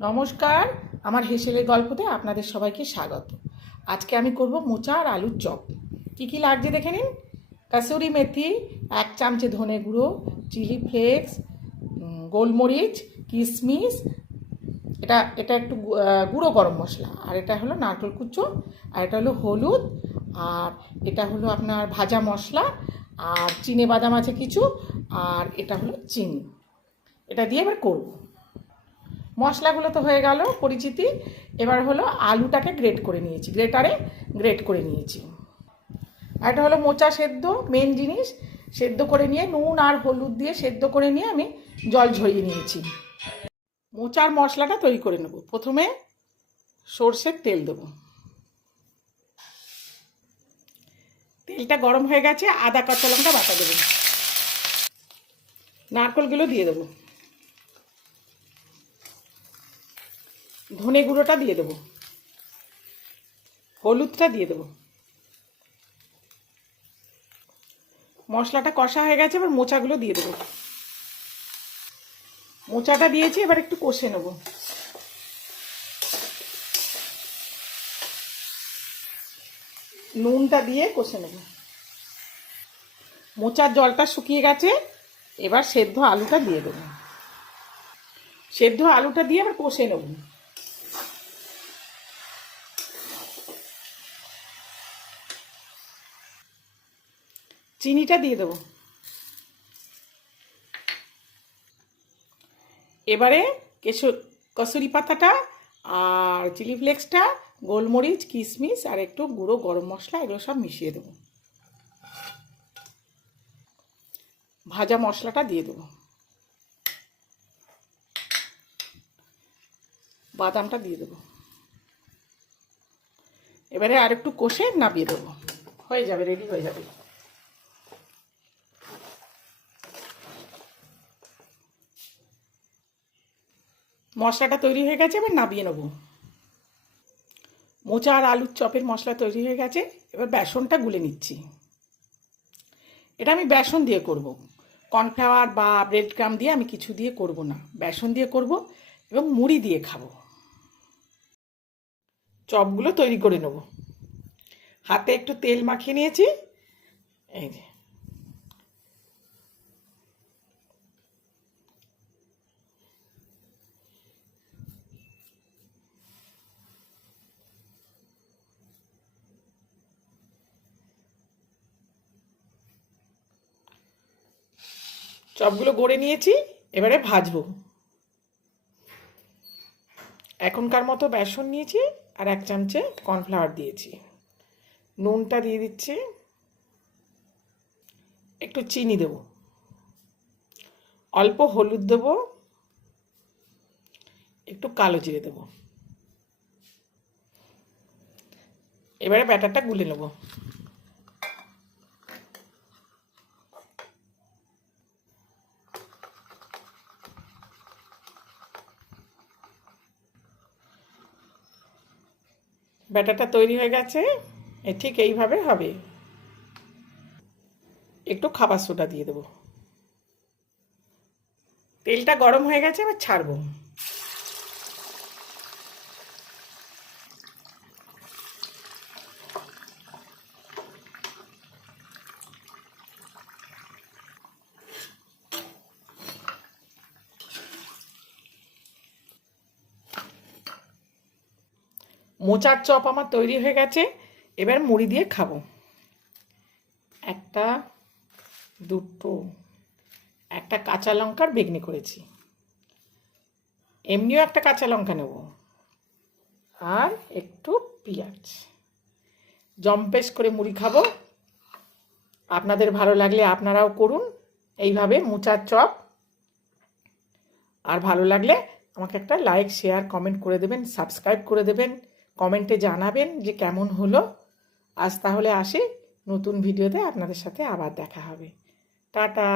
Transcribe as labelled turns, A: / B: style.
A: নমস্কার, আমার হেসেলের গল্পতে আপনাদের সবাইকে স্বাগত। আজকে আমি করব মোচা আর আলুর চপ। কী কী লাগছে দেখে নিন? কাসুরি মেথি, এক চামচে ধনে গুঁড়ো, চিলি ফ্লেক্স গোলমরিচ কিশমিশ এটা এটা একটু গুঁড়ো গরম মশলা। আর এটা হলো নারকেল কুচো, আর এটা হলো হলুদ, আর এটা হলো আপনার ভাজা মশলা, আর চিনে বাদাম আছে কিছু, আর এটা হলো চিনি। এটা দিয়ে এবার করব। মশলাগুলো তো হয়ে গেল, পরিচিতি। এবার হলো আলুটাকে গ্রেট করে নিয়েছি, গ্রেটারে গ্রেট করে নিয়েছি। আর এটা হলো মোচা সেদ্ধ মেন জিনিস। সেদ্ধ করে নিয়ে নুন আর হলুদ দিয়ে সেদ্ধ করে নিয়ে আমি জল ঝরিয়ে নিয়েছি। মোচার মশলাটা তৈরি করে নেব। প্রথমে সর্ষের তেল দেবো। তেলটা গরম হয়ে গেছে, আদা, কাঁচা লঙ্কা বাটা দেবো। নারকেলগুলো দিয়ে দেবো। ধনে গুঁড়োটা দিয়ে দেবো। হলুদটা দিয়ে দেবো। মশলাটা কষা হয়ে গেছে, এবার মোচাগুলো দিয়ে দেবো। মোচাটা দিয়েছি, এবার একটু কষে নেব। নুনটা দিয়ে কষে নেব। মোচার জলটা শুকিয়ে গেছে, এবার সেদ্ধ আলুটা দিয়ে দেবো। সেদ্ধ আলুটা দিয়ে এবার কষে নেব। চিনিটা দিয়ে দেবো। এবারে কেশর, কসুরি পাতাটা আর চিলি ফ্লেক্সটা, গোলমরিচ কিশমিশ আর একটু গুঁড়ো গরম মশলা এগুলো সব মিশিয়ে দেবো। ভাজা মশলাটা দিয়ে দেবো। বাদামটা দিয়ে দেবো। এবারে আর একটু কষে নামিয়ে দেবো। হয়ে যাবে রেডি হয়ে যাবে। মশলাটা তৈরি হয়ে গেছে, এবার নামিয়ে নেব। মোচা আর আলুর চপের মশলা তৈরি হয়ে গেছে, এবার বেসনটা গুলে নিচ্ছি। এটা আমি বেসন দিয়ে করব। কর্নফ্লাওয়ার বা ব্রেড ক্রাম দিয়ে আমি কিছু দিয়ে করব না। বেসন দিয়ে করব এবং মুড়ি দিয়ে খাব। চপগুলো তৈরি করে নেব। হাতে একটু তেল মাখিয়ে নিয়েছি। এই যে। চপগুলো গড়ে নিয়েছি, এবারে ভাজবো। এখনকার মতো বেসন নিয়েছি আর এক চামচে কর্নফ্লাওয়ার দিয়েছি। নুনটা দিয়ে দিচ্ছি। একটু চিনি দেব। অল্প হলুদ দেবো। একটু কালো জিরে দেবো। এবারে ব্যাটারটা গুলে নেব। ব্যাটারটা তৈরি হয়ে গেছে ঠিক এইভাবে হবে। একটু খাবার সোডা দিয়ে দেবো। তেলটা গরম হয়ে গেছে, এবার ছাড়বো। মোচার চপ আমার তৈরি হয়ে গেছে, এবার মুড়ি দিয়ে খাব। একটা, দুটো, একটা কাঁচা লঙ্কার বেগনি করেছি। এমনিও একটা কাঁচা লঙ্কা নেব। আর একটু পেঁয়াজ। জম্পেশ করে মুড়ি খাব। আপনাদের ভালো লাগলে আপনারাও করুন। এইভাবে মোচার চপ। আর ভালো লাগলে আমাকে একটা লাইক শেয়ার কমেন্ট করে দেবেন সাবস্ক্রাইব করে দেবেন। কমেন্টে জানাবেন যে কেমন হলো। আজ তাহলে আসি, নতুন ভিডিওতে আপনাদের সাথে আবার দেখা হবে। টাটা!